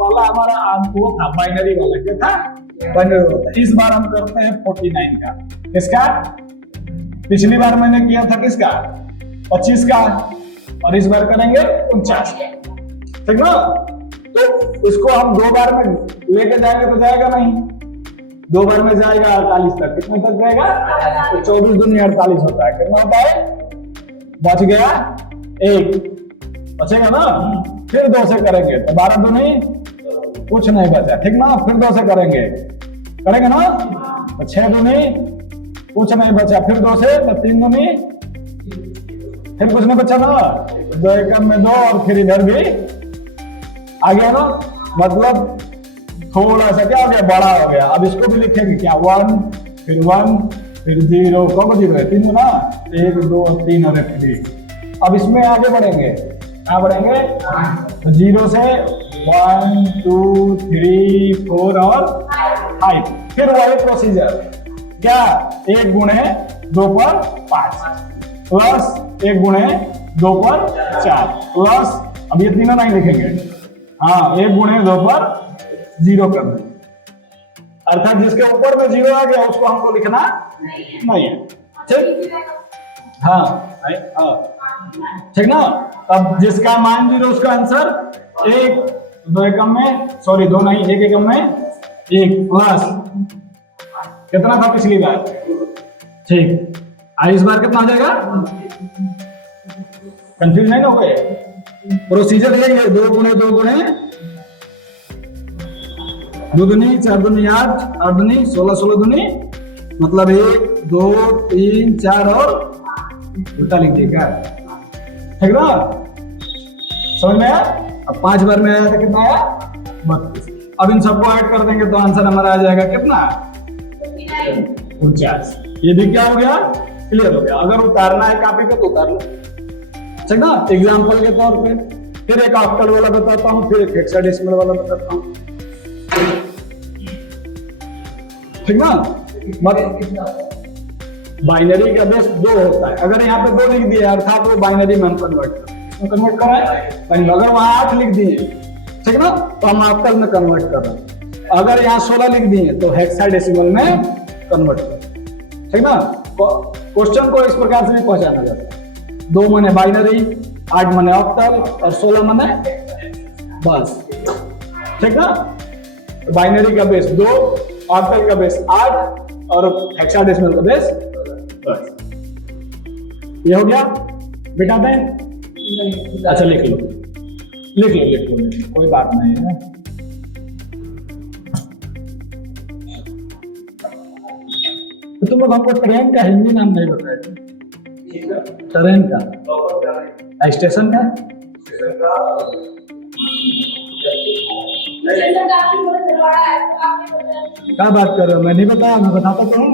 पहला हमारा वो था बाइनरी वाला, क्या था? बाइनरी वाला। इस बार हम करते हैं 49 का। किसका? पिछली बार मैंने किया था किसका? 25 का, और इस बार करेंगे 49 का, ठीक ना? तो इसको हम 2 बार में लेके जाएंगे तो जाएगा नहीं, 2 बार में जाएगा 48 तक। कितने तक जाएगा? तो 24 दूनी 48 होता है। कितना होता है? बच गया 1, बचेगा ना? फिर 2 से करेंगे तो 12 दूनी कुछ नहीं बचा, ठीक ना? फिर 2 से करेंगे ना? तो 6 दूनी कुछ नहीं बचा, फिर 2 से तो 3 दूनी फिर कुछ नहीं बचा ना, 2 एकम में 2 और फिर इधर भी आ गया ना, मतलब थोड़ा सा क्या हो गया? बड़ा हो गया। अब इसको भी लिखेंगे क्या? 1 फिर 0, कौन 0 है? 3 ना, 1 2 3 और 3। अब इसमें आगे बढ़ेंगे, कहाँ बढ़ेंगे? तो 0 से 1 2 3 4 और 5। फिर वही प्रोसीजर, क्या? 1 गुणे 2 पर 5 प्लस 1 गुणे 2 पर 4 प्लस, अब ये तीनों नहीं लिखेंगे, हाँ, 1 गुणे 2 पर 0 करना, अर्थात जिसके ऊपर में 0 आ गया उसको हमको लिखना नहीं है, ठीक? हाँ, ठीक ना? अब जिसका मान 0 उसका आंसर 1, 2 एकम में, सॉरी 2 नहीं, 1 एकम में 1 प्लस कितना था पिछली बार, ठीक? इस बार कितना आ जाएगा? कंफ्यूज नहीं हो गए? प्रोसीजर यही है, 2 गुणे 2 गुणे 2 दूनी 4 दूनी 8, 8 दूनी 16, 16 दूनी मतलब 1 2 3 4 और उल्टा लिख देगा, ठीक ना? समझ में आया? अब 5 बार में आया था, कितना आया? 32। अब इन सबको ऐड कर देंगे तो आंसर हमारा आ जाएगा कितना? 49। ये भी क्या हो गया? क्लियर हो गया। अगर उतारना है कॉपी पे तो उतार लो, ठीक ना? एग्जाम्पल के तौर पे फिर एक ऑक्टल वाला बताता हूँ, फिर एक हेक्साडेसिमल वाला बताता हूँ, ठीक ना? बाइनरी का बेस 2 होता है। अगर यहाँ पे 2 लिख दिए अर्थात वो बाइनरी में हम कन्वर्ट कर रहे हैं। अगर वहां 8 लिख दिए, ठीक ना, तो हम ऑक्टल में कन्वर्ट कर रहे हैं। अगर यहाँ 16 लिख दिए तो हेक्साडेसिमल में कन्वर्ट कर रहे हैं, ठीक ना? क्वेश्चन को इस प्रकार से भी पहचाना जाता है। 2 माने बाइनरी, 8 माने ऑक्टल और 16 माने बस, ठीक ना? बाइनरी का बेस 2, ऑक्टल का बेस 8 और हेक्साडेसिमल का बेस 10। ये हो गया? बिठा दें? अच्छा लिख लो, कोई बात नहीं है। तो तुम लोग हमको ट्रेन का हिंदी नाम नहीं बताए? ट्रेन का, स्टेशन का, क्या बात कर रहे हो? मैं नहीं बताया, मैं बताता तो हूँ।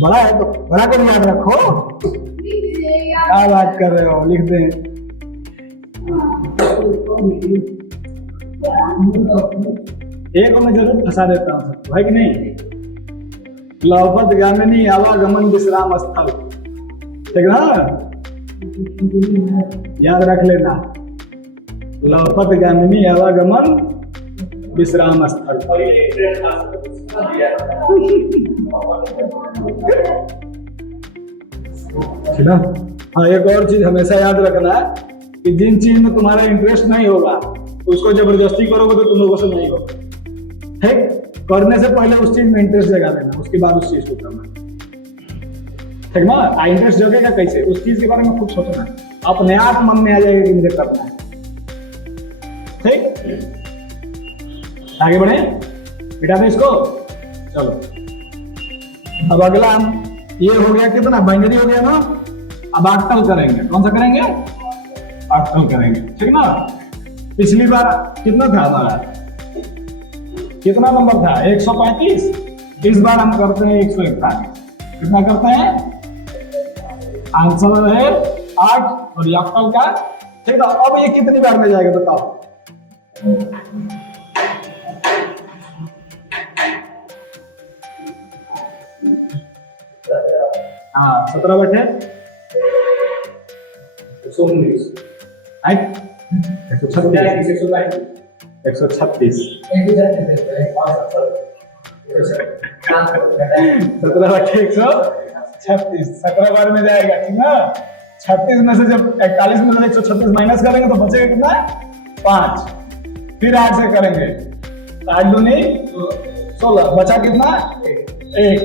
बड़ा है तो बड़ा को याद रखो, क्या बात कर रहे हो? लिख दें। एक मैं जरूर फंसा देता हूँ सबको, है कि नहीं? लौपत गामिनी आवागमन विश्राम स्थल, ठीक ना? याद रख लेना, लौपत गामिनी आवागमन विश्राम स्थल। ठीक है? हाँ, एक और चीज हमेशा याद रखना है कि जिन चीज में तुम्हारा इंटरेस्ट नहीं होगा उसको जबरदस्ती करोगे तो तुम लोगों से नहीं होगा, ठीक? करने से पहले उस चीज में इंटरेस्ट जगा देना, उसके बाद उस चीज को करना, ठीक ना? इंटरेस्ट जगेगा कैसे? उस चीज के बारे में खुद सोचना, अपने आप मन में आ जाएगा कि मुझे करना है, ठीक? आगे बढ़े, बिठा दे इसको। चलो अब अगला हम, ये हो गया कितना? बाइनरी हो गया ना? अब ऑक्टल करेंगे। कौन सा करेंगे? ऑक्टल करेंगे, ठीक ना? पिछली बार कितना था हमारा? कितना नंबर था? 135। इस बार हम करते हैं 141। कितना करते हैं? आंसर है 8 और ऑक्टल का, ठीक ना? अब ये कितनी बार में जाएगा बताओ? हाँ, 17 बैठे 19, 136 136 17 रखे 136 17 बार में जाएगा, ठीक ना। 36 में से जब 41 में से 136 माइनस करेंगे तो बचेगा कितना, 5। फिर 8 से करेंगे, 8 दूनी 16, बचा कितना, 1।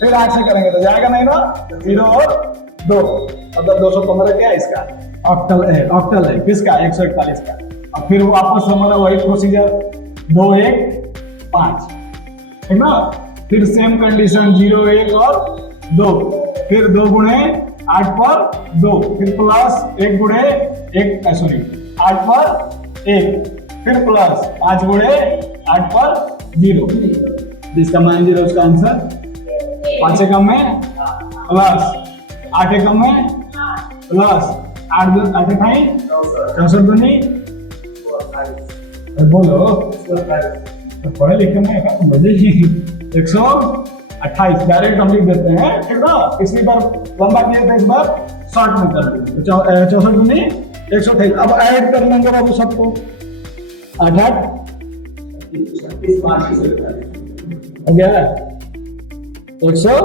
फिर 8 से करेंगे तो जाएगा नहीं ना, 0 और 2, मतलब 215 क्या है इसका, ऑक्टल है किसका, 141 का। अब फिर वापस हमारा वही प्रोसीजर, 2 1 5, ठीक ना। फिर सेम कंडीशन, 0 1 और 2, फिर 2 गुणे 8 पर 2, फिर प्लस 1 गुणे 1 सॉरी 8 पर 1, फिर प्लस 5 गुणे 8 पर 0, जिसका मान 0 उसका आंसर। 5 एकम में प्लस 8 एकम में प्लस 8 अठाई 64 दूनी बोलो, तो पढ़े लिखे में 128 डायरेक्ट हम लिख देते हैं, ठीक ना। पिछली बार लंबा किया था, इस बार शॉर्ट में कर देंगे। 64 दूनी 128। अब ऐड कर लेंगे बाबू सबको, 8 8 हो गया 100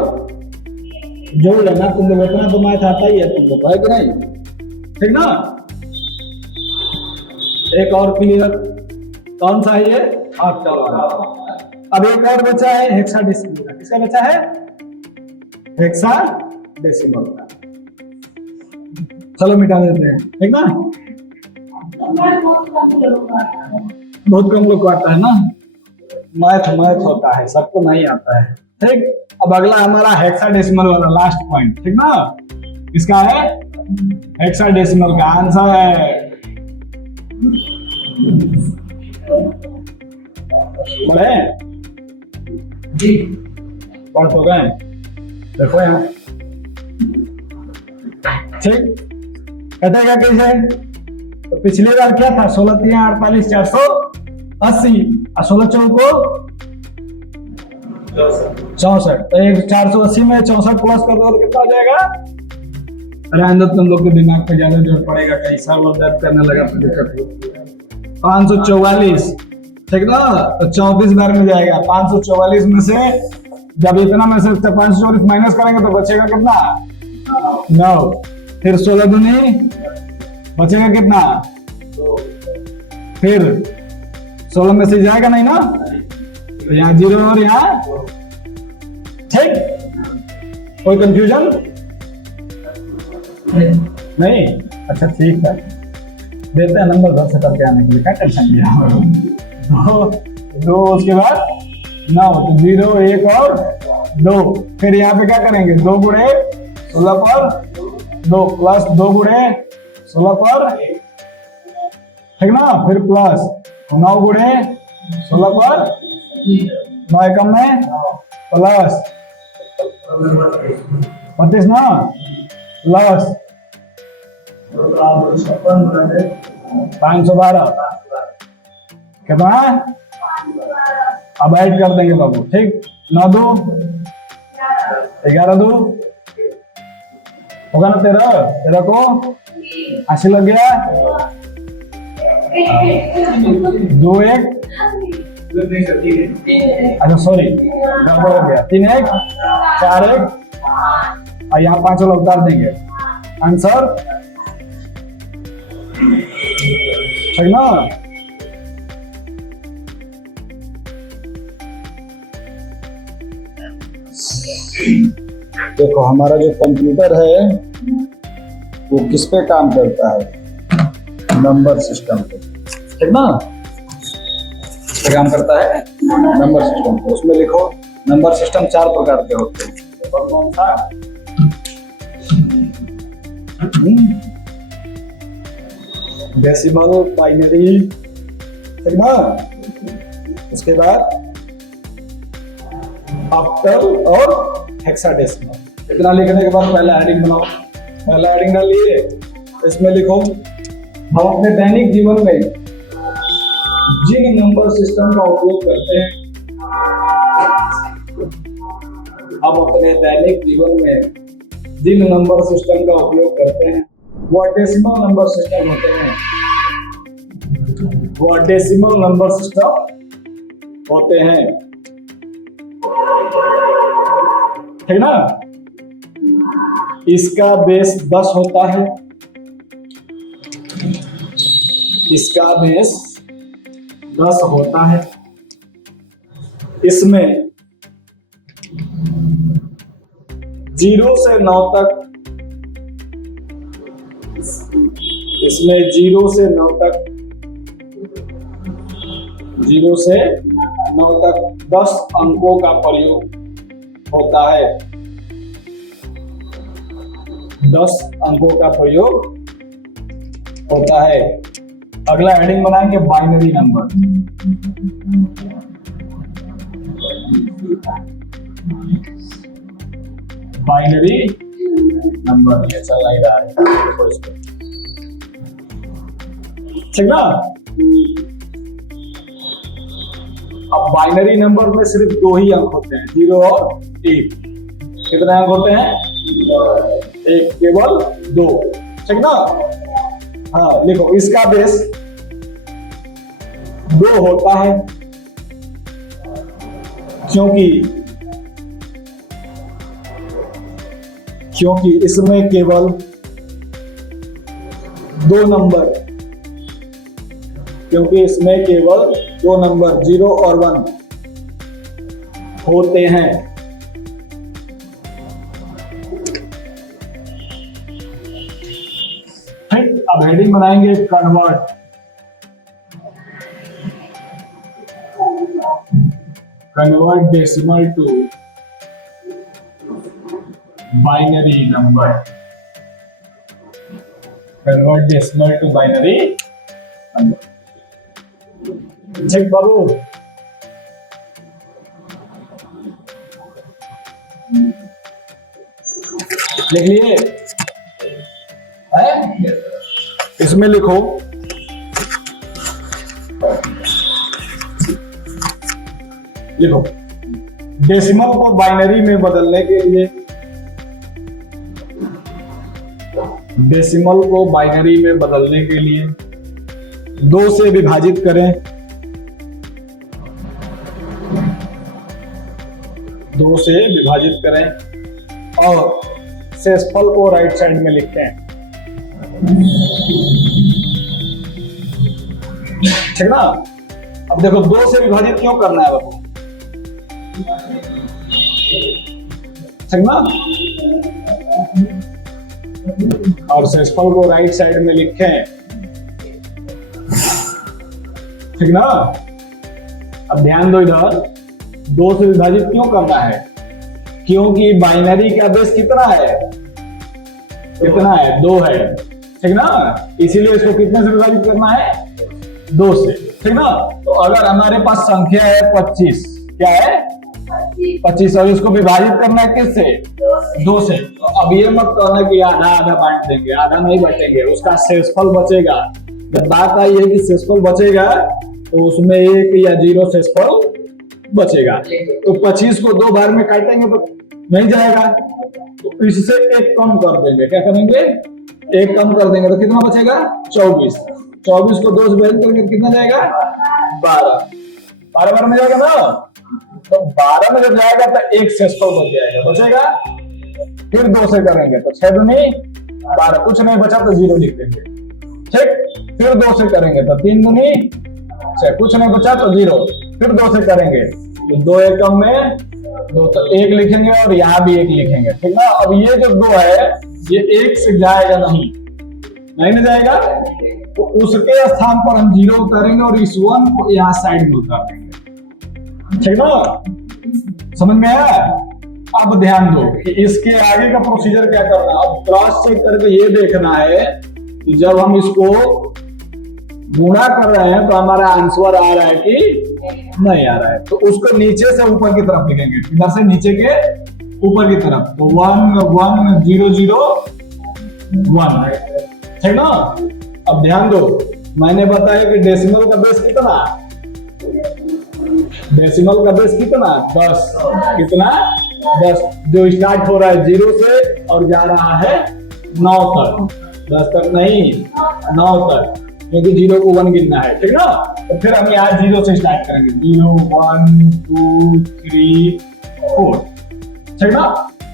जोड़ लेना, तुम लोग इतना तो मैथ आता ही है तुमको, है कि नहीं, ठीक ना। एक और क्लियर, कौन सा है ये, ऑक्टल वाला। अब एक और बचा है हेक्साडेसिमल का, किसका बचा है, हेक्साडेसिमल का। चलो मिटा देते हैं, ठीक ना। बहुत कम लोग को आता है ना, मैथ होता है, सबको नहीं आता है, ठीक। अब अगला हमारा हेक्साडेसिमल वाला लास्ट पॉइंट, ठीक ना। इसका है हेक्साडेसिमल का आंसर है बड़े जी, पढ़ तो गए, देखो यहाँ, ठीक। कटेगा कैसे, तो पिछली बार क्या था, 16 3 48 480 और 16 चौको 64, तो 480 में 64 प्लस कर दो तो कितना हो जाएगा। अरे अंदर तुम लोग के दिमाग पे ज्यादा जोर पड़ेगा, कहीं सर्वर दर्द करने लगा तो दिक्कत होगी। 544, ठीक ना, तो 34 बार में जाएगा। 544 में से जब इतना में से 544 माइनस करेंगे तो बचेगा कितना, 9। फिर 16 दूनी बचेगा कितना, फिर 16 में से जाएगा नहीं ना, तो यहाँ 0 और यहाँ, ठीक। कोई कंफ्यूजन नहीं, अच्छा ठीक है, देते हैं नंबर घर से करके आने के लिए, क्या टेंशन लिया। 2 उसके बाद 9, तो 0 1 और 2, फिर यहाँ पे क्या करेंगे, 2 गुणे 16 पर 2 प्लस 2 गुणे 16 पर, ठीक ना, फिर प्लस 9 गुणे 16 पर 9 एकम में प्लस 25 ना, प्लस 512 कितना, अब ऐड कर देंगे बाबू, ठीक। 9 2 11 2 होगा ना, 13 को 80 लग गया, 2 1 अच्छा सॉरी गड़बड़ हो गया, 3 1 4 1 और यहाँ 5 वाला उतार देंगे, आंसर, ठीक ना। देखो हमारा जो कंप्यूटर है वो किस पे काम करता है, नंबर सिस्टम पे, ठीक ना। किस पे काम करता है, नंबर सिस्टम पे। उसमें लिखो नंबर सिस्टम 4 प्रकार के होते हैं, और कौन सा, डेसिमल, बाइनरी, ठीक ना। उसके बाद ऑक्टल और हेक्साडेसिमल। इतना लिखने के बाद पहला हेडिंग बनाओ, पहला हेडिंग डालिए, इसमें लिखो हम अपने दैनिक जीवन में जिन नंबर सिस्टम का उपयोग करते हैं, हम अपने दैनिक जीवन में जिन नंबर सिस्टम का उपयोग करते हैं वो डेसिमल नंबर सिस्टम होते हैं। वो डेसिमल नंबर सिस्टम होते हैं, ठीक ना। इसका बेस 10 होता है, इसका बेस 10 होता है। इसमें 0 से 9 तक, इसमें 0 से 9 तक, 0 से 9 तक 10 अंकों का प्रयोग होता है। 10 अंकों का प्रयोग होता है। अगला हेडिंग बनाएंगे बाइनरी नंबर। बाइनरी नंबर ये चल नहीं रहा है, ठीक ना। अब बाइनरी नंबर में सिर्फ 2 ही अंक होते हैं, 0 और 1। कितने अंक होते हैं? 1, केवल 2, ठीक ना। हाँ लिखो, इसका बेस 2 होता है क्योंकि इसमें केवल 2 नंबर, क्योंकि इसमें केवल 2 नंबर 0 और 1 होते हैं। ठीक, अब हेडिंग बनाएंगे convert. Convert decimal to binary number. Convert decimal to binary number. ठीक बाबू, लिख लिए? इसमें लिखो डेसिमल को बाइनरी में बदलने के लिए, डेसिमल को बाइनरी में बदलने के लिए 2 से विभाजित करें, 2 से विभाजित करें और शेषफल को राइट साइड में लिखते हैं, ठीक ना। अब देखो 2 से विभाजित क्यों करना है बाबू, ठीक ना। और शेषफल को राइट साइड में लिखें, ठीक ना। अब ध्यान दो, इधर 2 से विभाजित क्यों करना है, क्योंकि बाइनरी का बेस कितना है, कितना है, 2 है, ठीक ना। इसीलिए इसको कितने से विभाजित करना है, 2 से, ठीक ना। तो अगर हमारे पास संख्या है 25, क्या है 25, और इसको विभाजित करना है किससे, 2 से। तो अब ये मत कहना कि आधा आधा बांट देंगे, आधा नहीं बांटेंगे, उसका शेषफल बचेगा। जब बात आई है कि शेषफल बचेगा तो उसमें 1 या 0 शेषफल बचेगा। तो 25 को 2 बार में काटेंगे तो नहीं जाएगा, तो इससे 1 कम कर देंगे। क्या करेंगे, 1 कम कर देंगे तो कितना बचेगा, 24। 24 को 2 से विभाजित करेंगे तो कितना जाएगा, 12। 12 बार में जाएगा ना, तो 12 में जब जाएगा तो 1 शेषफल बच जाएगा, बचेगा। फिर 2 से करेंगे तो 6 दूनी 12, कुछ नहीं बचा तो 0 लिख देंगे, ठीक। फिर 2 से करेंगे तो 3 दूनी 6, कुछ नहीं बचा तो 0। फिर 2 से करेंगे तो 2 एकम में 2, तो 1 लिखेंगे और यहाँ भी 1 लिखेंगे, ठीक ना। अब ये जो 2 है ये 1 से जाएगा नहीं ना जाएगा, तो उसके स्थान पर हम 0 उतारेंगे और इस 1 को यहाँ साइड में उतार देंगे, ठीक ना। समझ में आया? अब ध्यान दो कि इसके आगे का प्रोसीजर क्या करना है। अब क्रॉस चेक करके ये देखना है कि जब हम इसको गुणा कर रहे हैं तो हमारा आंसर आ रहा है कि नहीं आ रहा है, तो उसको नीचे से ऊपर की तरफ लिखेंगे, इधर से नीचे के ऊपर की तरफ। तो 1 1 0 0 1, ठीक ना। अब ध्यान दो, मैंने बताया कि डेसिमल का बेस कितना, डेसिमल का बेस कितना, 10। कितना, 10, जो स्टार्ट हो रहा है 0 से और जा रहा है 9 तक, 10 तक नहीं 9 तक, क्योंकि 0 को 1 गिनना है, ठीक ना। तो फिर हम यहाँ 0 से स्टार्ट करेंगे, 0 1 2 3 4, ठीक ना।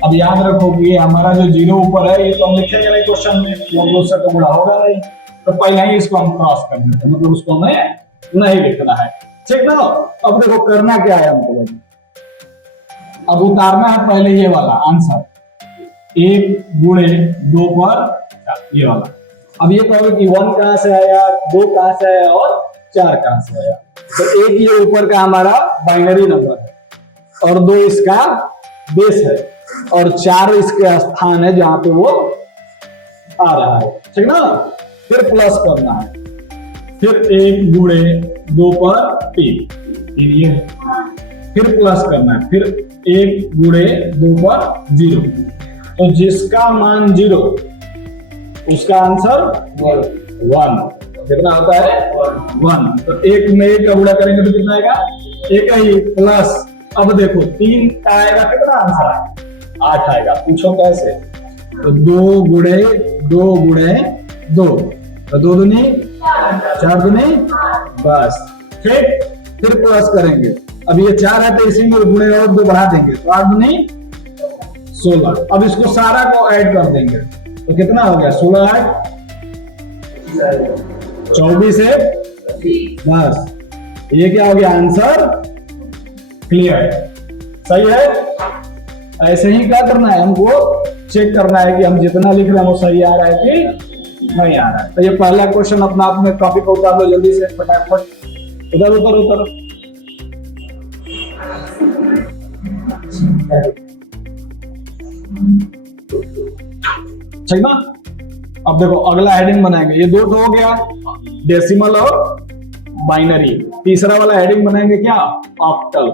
अब याद रखो कि हमारा जो 0 ऊपर है ये तो हम लिखेंगे नहीं क्वेश्चन में, क्योंकि उससे तो गुणा होगा नहीं, तो पहले ही इसको हम क्रॉस कर देते हैं, मतलब उसको हमें नहीं लिखना है, ठीक ना। अब देखो करना क्या है हमको, अब उतारना है पहले ये वाला आंसर, 1 गुणे 2 पर 4, ये वाला। अब ये कहोगे कि 1 कहां से आया, 2 कहां से आया और 4 कहां से आया। तो 1 ये ऊपर का हमारा बाइनरी नंबर है और 2 इसका बेस है और 4 इसके स्थान है जहां पे वो आ रहा है, ठीक ना। फिर प्लस करना है, फिर 1 गुणे 2 पर 3 ये, फिर प्लस करना है, फिर 1 गुणे 2 पर 0। तो जिसका मान 0 उसका आंसर 1, कितना होता है 1। तो 1 में 1 का गुणा करेंगे तो कितना आएगा, 1 ही, प्लस अब देखो 3 का आएगा, कितना आंसर आएगा 8 आएगा। पूछो कैसे, तो 2 गुणे 2 गुणे 2, तो 2 दूनी 4 दूनी बस, ठीक। फिर प्लस करेंगे, अब ये 4 है तो इसी में गुणे और 2 बढ़ा देंगे, तो 8 दूनी 16। अब इसको सारा को ऐड कर देंगे तो कितना हो गया, 16 8 24 है बस, ये क्या हो गया आंसर, क्लियर, सही है। ऐसे ही क्या करना है, हमको चेक करना है कि हम जितना लिख रहे हैं वो सही आ रहा है कि नहीं आ रहा है। तो ये पहला क्वेश्चन अपना आपने कॉपी को उतार लो जल्दी से, फटाफट उधर उधर उधर। ठीक ना। अब देखो अगला हेडिंग बनाएंगे, ये 2 तो हो गया डेसिमल और बाइनरी। तीसरा वाला हेडिंग बनाएंगे क्या, ऑक्टल।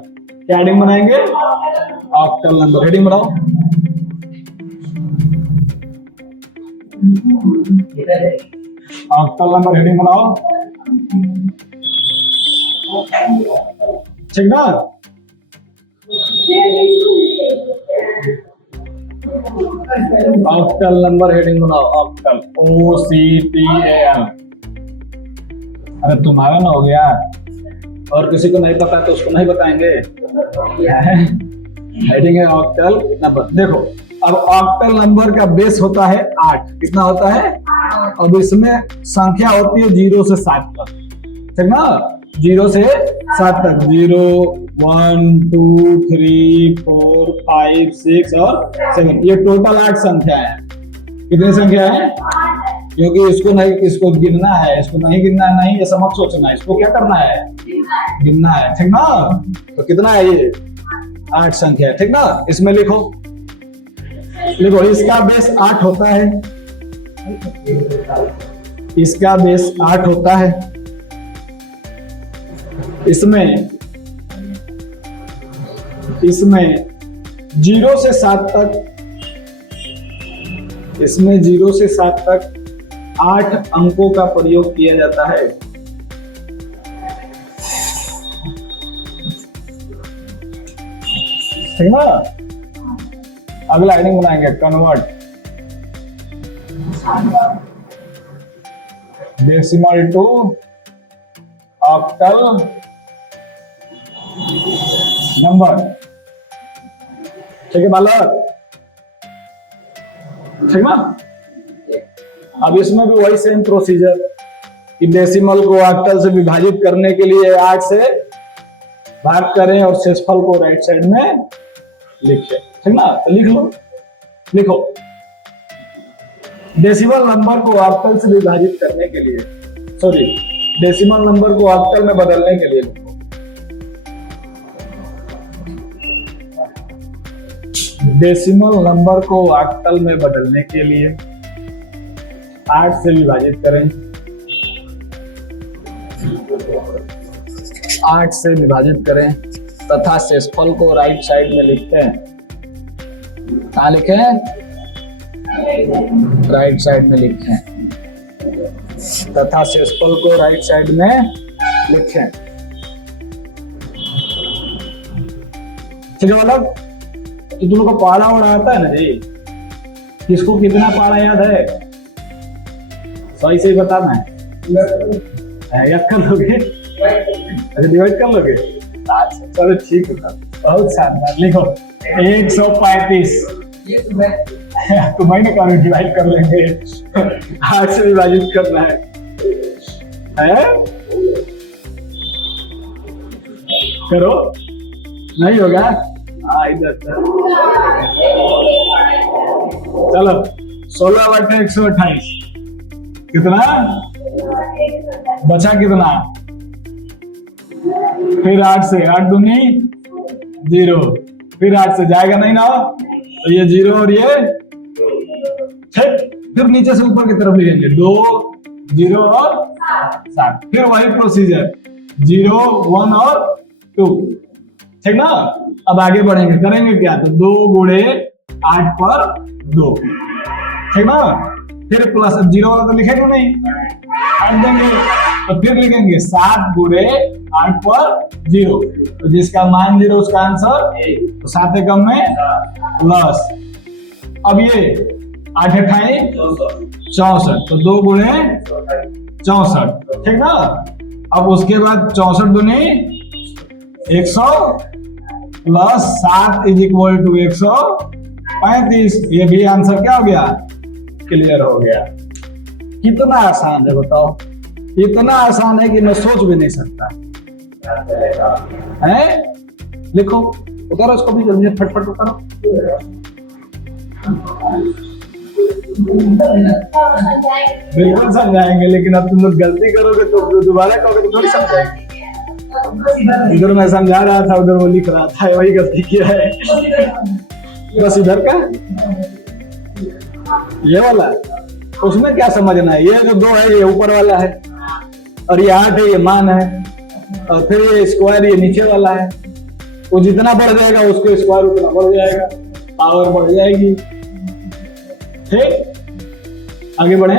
क्या हेडिंग बनाएंगे, ऑक्टल नंबर। हेडिंग बनाओ, ऑक्टल नंबर हेडिंग बनाओ, ठीक ना। ऑक्टल नंबर हेडिंग बनाओ, ऑक्टल OCTAL। अरे तुम्हारा ना हो गया, और किसी को नहीं पता तो उसको नहीं बताएंगे, क्या है हेडिंग है ऑक्टल नंबर। देखो अब ऑक्टल नंबर का बेस होता है 8, कितना होता है, अब इसमें संख्या होती है 0 से 7 तक, ठीक ना। 0 से 7 तक, 0 1 2 3 4 5 6 और 7, ये टोटल 8 संख्या है। कितनी संख्या है, क्योंकि इसको नहीं, इसको गिनना है, इसको नहीं गिनना है, नहीं ये समझ सोचना है, इसको क्या करना है, गिनना है, ठीक ना। तो कितना है ये 8 संख्या है, ठीक ना। इसमें लिखो, देखो इसका बेस 8 होता है, इसका बेस 8 होता है, इसमें 0 से 7 तक, इसमें 0 से 7 तक 8 अंकों का प्रयोग किया जाता है। ठीक ना। अगला हेडिंग बनाएंगे convert decimal to octal number, ठीक है बालक, ठीक ना। अब इसमें भी वही सेम प्रोसीजर कि डेसिमल को ऑक्टल से विभाजित करने के लिए 8 से भाग करें और शेषफल को राइट साइड में लिखें, ठीक ना। तो लिख लो, लिखो डेसिमल नंबर को ऑक्टल से विभाजित करने के लिए, सॉरी डेसिमल नंबर को ऑक्टल में बदलने के लिए लिखो। डेसिमल नंबर को ऑक्टल में बदलने के लिए 8 से विभाजित करें, 8 से विभाजित करें तथा शेषफल को राइट साइड में लिखते हैं। कहाँ लिखें, राइट साइड में लिखें तथा शेषफल को राइट साइड में लिखें, ठीक है। मतलब तो तुम लोग को पहाड़ा उड़ा आता है ना जी, किसको कितना पहाड़ा याद है, सही से बताना है। याद कर लोगे? अच्छा डिवाइड कर लोगे? अच्छा चलो ठीक है, बहुत शानदार। लिखो 135। तो मैंने कहा डिवाइड कर लेंगे, 8 से विभाजित करना है? करो, नहीं होगा? हाँ इधर चलो 16/128 कितना बचा? कितना? फिर 8 से, 8 दूनी 0, फिर 8 से जाएगा नहीं ना, तो ये 0 और ये फिर नीचे से ऊपर की तरफ लिखेंगे 2 0 और 7, फिर वही प्रोसीजर 0 1 और 2, ठीक ना? अब आगे बढ़ेंगे, करेंगे क्या? तो 2 गुणे 8 पर 2, ठीक ना? फिर प्लस 0 वाला तो लिखेंगे नहीं, 8 देंगे, तो फिर लिखेंगे 7 गुणे 8 पर 0, तो जिसका मान 0 उसका आंसर, तो 7 एकम में प्लस। अब ये 8 अट्ठाई 64, तो 2 गुणे 64, ठीक ना? अब उसके बाद 64 दूनी 100 प्लस 7 इज इक्वल टू 135। ये भी आंसर क्या हो गया? क्लियर हो गया। कितना आसान है बताओ, इतना आसान है कि मैं सोच भी नहीं सकता है। लिखो, उतारो इसको भी जल्दी, फटफट उतारो। बिल्कुल समझाएंगे, लेकिन अब तुम लोग गलती करोगे तो दोबारा कहोगे तो थोड़ी समझाएंगे। इधर मैं समझा रहा था, उधर वो लिख रहा था, वही गलती किया है। बस इधर का ये वाला, उसमें क्या समझना है? ये जो 2 है ये ऊपर वाला है, और ये 8 है ये मान है, और फिर ये स्क्वायर ये नीचे वाला है। वो जितना बढ़ जाएगा उसको स्क्वायर उतना बढ़ जाएगा, पावर बढ़ जाएगी। ठीक, आगे बढ़े।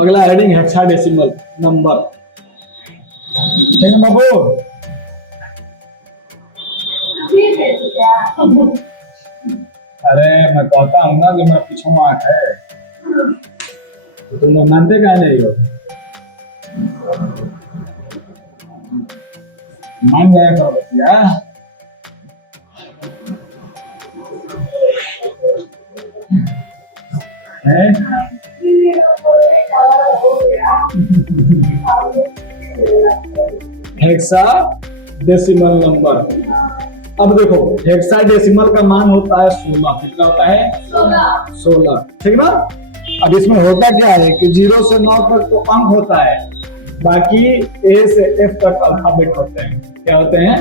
अगला हेडिंग हेक्साडेसिमल नंबर, ठीक है बाबू? अरे मैं कहता हूँ ना कि मेरा पीछे मार्क है, तो तुम लोग मानते क्या नहीं हो? मान जाया करो भैया। Hexadecimal number. अब देखो हेक्साडेसिमल का मान होता है 16। कितना होता है? 16, ठीक ना? अब इसमें होता क्या है कि 0 से 9 तक तो अंक होता है, बाकी A से F तक अल्फाबेट होते हैं। क्या होते हैं?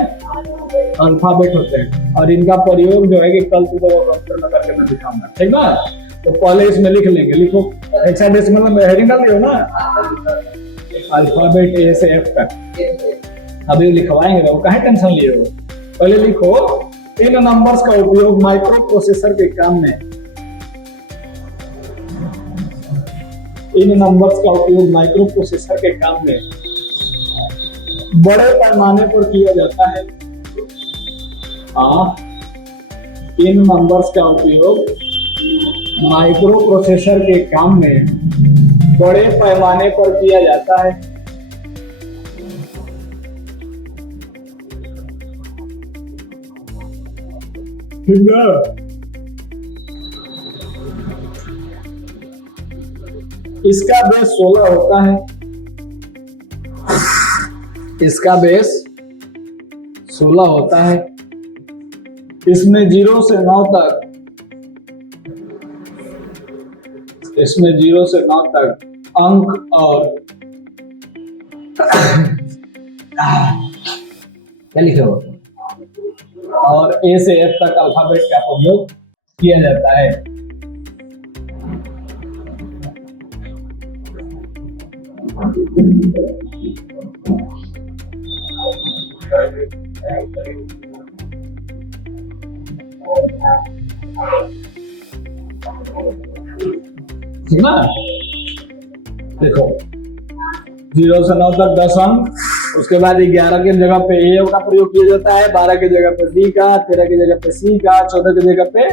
अल्फाबेट होते हैं। और इनका प्रयोग जो है कि कल तो कंप्यूटर में करके मैं दिखाऊंगा, ठीक ना? तो पहले इसमें लिख लेंगे। लिखो हेक्साडेसिमल में हेडिंग डाल दियो ना, अल्फाबेट A से F तक। अभी लिखवाएंगे, वो काहे टेंशन लिए हो? पहले लिखो, इन नंबर्स का उपयोग माइक्रो प्रोसेसर के काम में, इन नंबर्स का उपयोग माइक्रो प्रोसेसर के काम में बड़े पैमाने पर किया जाता है। इन नंबर्स का उपयोग माइक्रो प्रोसेसर के काम में बड़े पैमाने पर किया जाता है। ठीक है? इसका बेस 16 होता है, इसका बेस 16 होता है। इसमें 0 से 9 तक, इसमें 0 से 9 तक अंक और क्या लिखे हो, और A से F तक अल्फाबेट का उपयोग किया जाता है। ठीक ना? देखो 0 से 9 तक 10 अंक, उसके बाद 11 की जगह पे ए का प्रयोग किया जाता है, 12 की जगह पे बी का, 13 की जगह पे सी का, 14 की जगह पे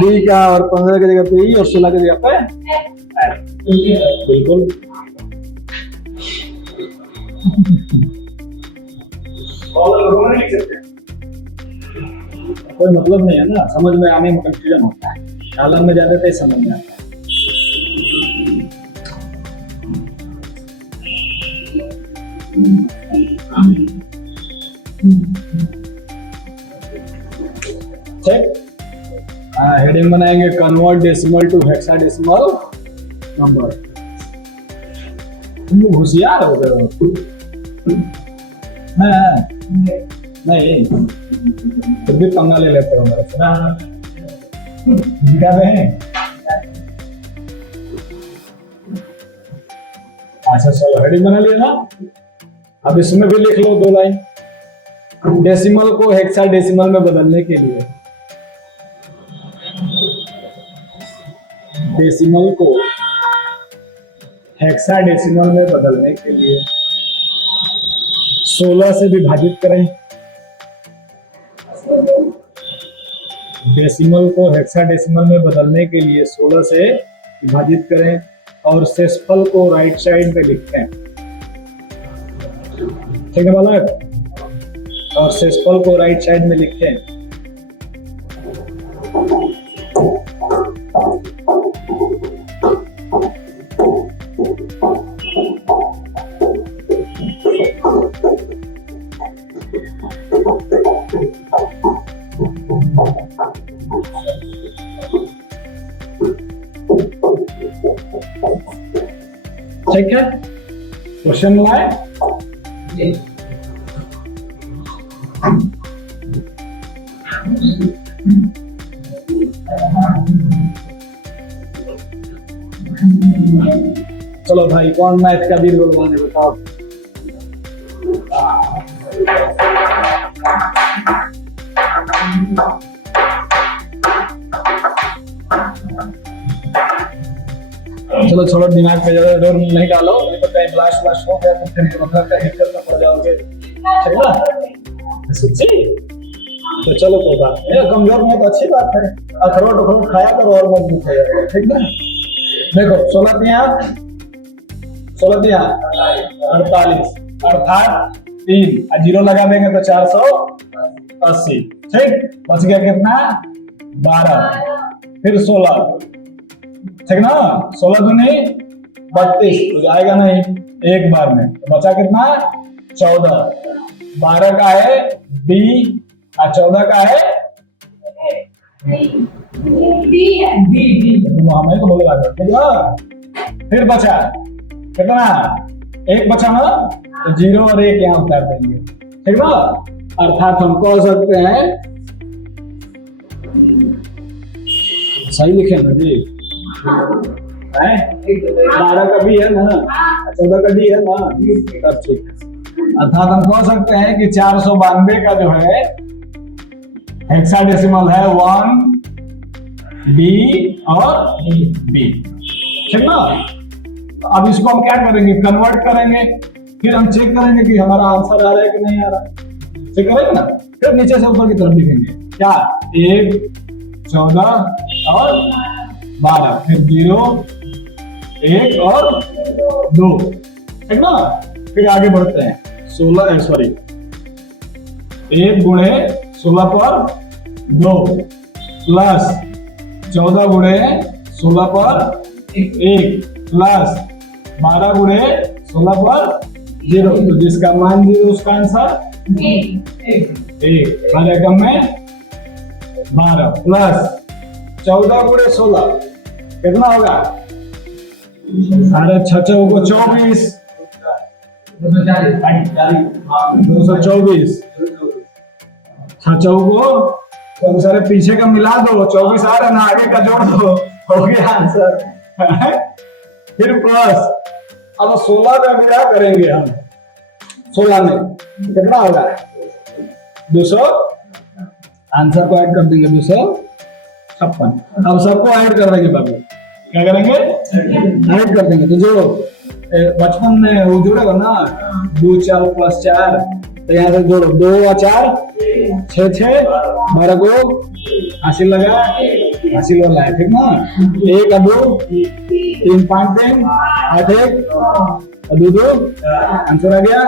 डी का, और 15 की जगह पे ई, और 16 की जगह पे एफ। बिल्कुल कोई मतलब नहीं है ना, समझ में आने में कंफ्यूजन होता है, कालम में जाते थे समझ में आता है। ठीक, हेडिंग बनाएंगे convert decimal to hexadecimal number. तुम लोग होशियार हो गए हो। नहीं फिर भी पंगा ले लेते हो मेरे से। दिखा रहे हैं। अच्छा चलो हेडिंग बना लिया ना, अब इसमें भी लिख लो 2 लाइन। डेसिमल को हेक्साडेसिमल में बदलने के लिए, डेसिमल को हेक्साडेसिमल में बदलने के लिए 16 से विभाजित करें। डेसिमल को हेक्साडेसिमल में बदलने के लिए 16 से विभाजित करें और शेषफल को राइट साइड में लिखें। ठीक है बालक, और शेषफल को राइट साइड में लिखें। ठीक है, क्वेश्चन लाए। चलो भाई, कौन मैथ का वीर भगवान है बताओ। चलो छोड़ो, दिमाग पे ज्यादा जोर नहीं डालो, नहीं तो कहीं ब्लास्ट ब्लास्ट हो गया तो फिर मतलब का हिट करना पड़ जाओगे। ठीक ना, सच्ची। तो चलो कोई बात नहीं, कमजोर नहीं तो अच्छी बात है, अखरोट अखरोट खाया करो और मजबूत हो जाएगा। ठीक ना, देखो 16 दिया 48 अर्थात 3 और 0 लगा देंगे तो 480। ठीक, बच गया कितना 12, फिर 16। ठीक ना, 16 दूनी 32 तो जाएगा नहीं एक बार में, तो बचा कितना 14। 12 का है बी और 14 का है हमें तो बोलेगा। ठीक है, फिर बचा कितना, एक बचा ना, तो 0 और 1 यहाँ उतार देंगे। ठीक ना, अर्थात हम कह सकते हैं, सही लिखे ना जी, 12 का भी है ना, 14 का डी है ना, तब ठीक है। अर्थात हम कह सकते हैं कि 492 का जो है हेक्साडेसिमल है 1 बी और बी। ठीक ना, अब इसको हम क्या करेंगे, कन्वर्ट करेंगे, फिर हम चेक करेंगे कि हमारा आंसर आ रहा है कि नहीं आ रहा है। चेक करेंगे ना, फिर नीचे से ऊपर की तरफ लिखेंगे क्या, 1 14 और 12, फिर 0 1 और 2। ठीक ना, फिर आगे बढ़ते हैं। 16 सॉरी 1 गुणे 16 पर 2 प्लस 14 गुणे 16 पर 1 प्लस 12 गुणे 16 पर 0। तो जिसका मान 0 उसका आंसर 1। हर एकम में 12 प्लस 14 गुणे 16 कितना होगा, 6 को 24 224। 6 को तो सारे पीछे का मिला दो, 24 आ रहा है ना, आगे का जोड़ दो, हो गया आंसर। फिर प्लस, अब 16 का गुणा करेंगे हम, 16 में कितना होगा 200, आंसर को ऐड कर देंगे 256। अब सबको ऐड कर देंगे, बाबू क्या करेंगे, ऐड कर देंगे। तो जो बचपन में वो जोड़ेगा ना, 2 4 प्लस 4, तो यहाँ से जोड़ो 2 और 4 6 6, 12 को 80 लगा हासिल वाला है, ठीक ना। 1 और 2 3 5 3 8 1 और 2 2 आंसर आ गया।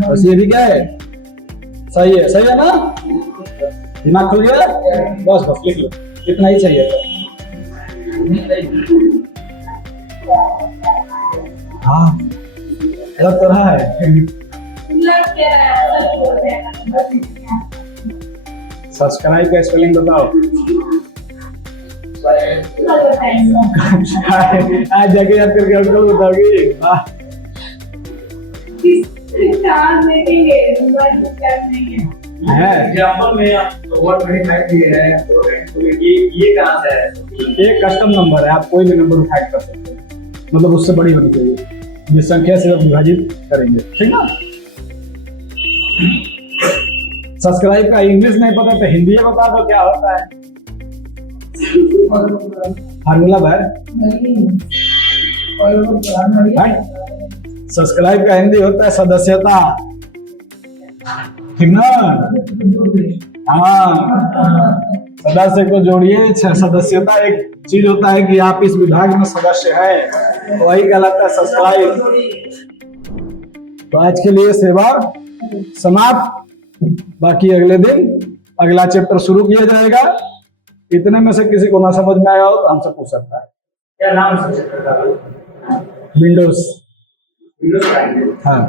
बस ये भी क्या है, सही है ना, दिमाग खुल गया। बस बस लिख लो, इतना ही चाहिए था। हाँ लग तो रहा है। सब्सक्राइब का स्पेलिंग बताओ। आज जाके याद करके हमको बताओगी। एग्जाम्पल में आप वर्ड 25 दिए हैं, तो ये कहाँ से है? एक कस्टम नंबर है, आप कोई भी नंबर उठा कर सकते हैं, मतलब उससे बड़ी होनी चाहिए जिस संख्या से आप विभाजित करेंगे, ठीक ना। सब्सक्राइब का इंग्लिश नहीं पता तो हिंदी में बता दो क्या होता है। फार्मूला भाई, सब्सक्राइब का हिंदी होता है सदस्यता, ठीक ना। हाँ सदस्य को जोड़िए, सदस्यता एक चीज होता है कि आप इस विभाग में सदस्य हैं, वही कहलाता है सब्सक्राइब। तो आज के लिए सेवा समाप्त, बाकी अगले दिन अगला चैप्टर शुरू किया जाएगा। इतने में से किसी को ना समझ में आया हो तो हमसे पूछ सकता है। क्या नाम है चैप्टर का? विंडोज। विंडोज। हाँ।